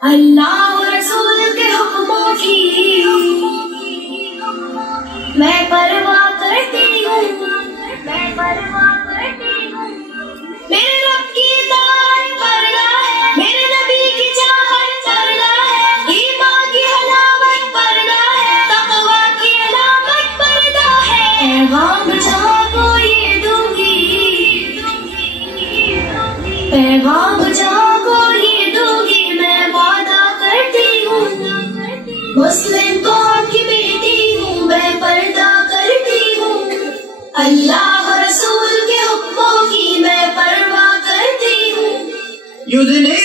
अल्लाह और रसूल के हुक्मों की मैं परवाह करती हूँ, मैं परवाह करती हूँ। मेरे रब की इताअत करना है, मेरे नबी की चाहत करना है, ईमान की हलावत करना है, तक़वा की अलामत करना है। पैगाम जहाँ को ये दूंगी, पैगाम जहाँ को ये दूंगी, मैं वादा करती हूँ। मुस्लिम कौम की बेटी हूँ, मैं पर्दा करती हूँ। अल्लाह और रसूल के हुक्मों की मैं परवाह करती हूँ। युद्ध ने